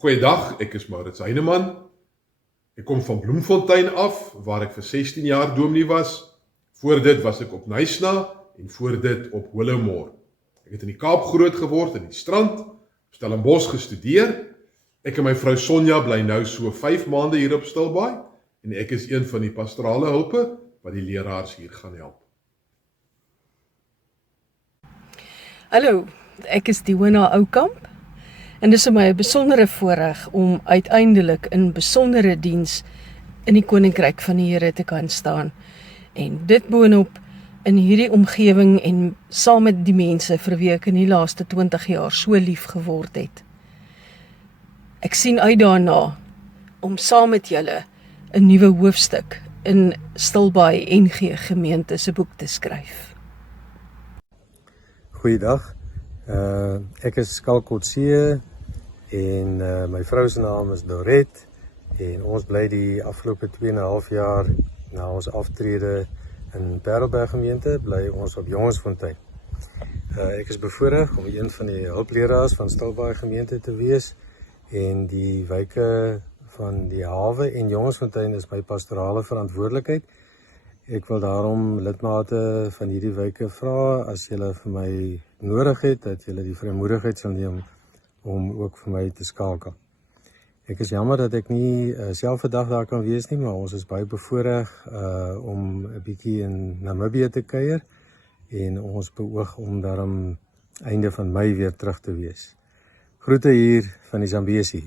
Goeiedag, ek is Maurits Heineman. Ek kom van Bloemfontein af, waar ek vir 16 jaar dominee was. Voor dit was ek op Knysna en voor dit op Willowmore. Ek het in die Kaap groot geword, in die Strand, op Stellenbosch gestudeer. Ek en my vrou Sonja bly nou so 5 maande hier op Stilbaai en ek is een van die pastorale hulpe wat die leraars hier gaan help. Hallo, ek is Diona Oukamp en dis vir my 'n besondere voorreg om uiteindelik in besondere diens in die koninkryk van die Here te kan staan. En dit boonop in hierdie omgewing en saam met die mense vir wie ek in die laaste 20 jaar so lief geword het. Ek sien uit daarna om saam met julle 'n nuwe hoofstuk in Stilbaai NG Gemeente se boek te skryf. Goeiedag, ek is Skalk Coetzee en my vrou se naam is Dorette en ons bly die afgelope 2,5 jaar na ons aftrede in Parelberg gemeente, bly ons op Jongensfontein. Ek is bevoorreg om een van die hulpleraars van Stilbaai gemeente te wees en die wyke van die hawe en Jongensfontein is my pastorale verantwoordelikheid. Ek wil daarom lidmate van hierdie wyke vra, as julle vir my nodig het, dat julle die vrymoedigheid sal neem om ook vir my te skakel. Ek is jammer dat ek nie self vandag daar kan wees nie, maar ons is baie bevoorreg om 'n bietjie in Namibië te kuier en ons beoog om daarom einde van Mei weer terug te wees. Groete hier van die Zambesi.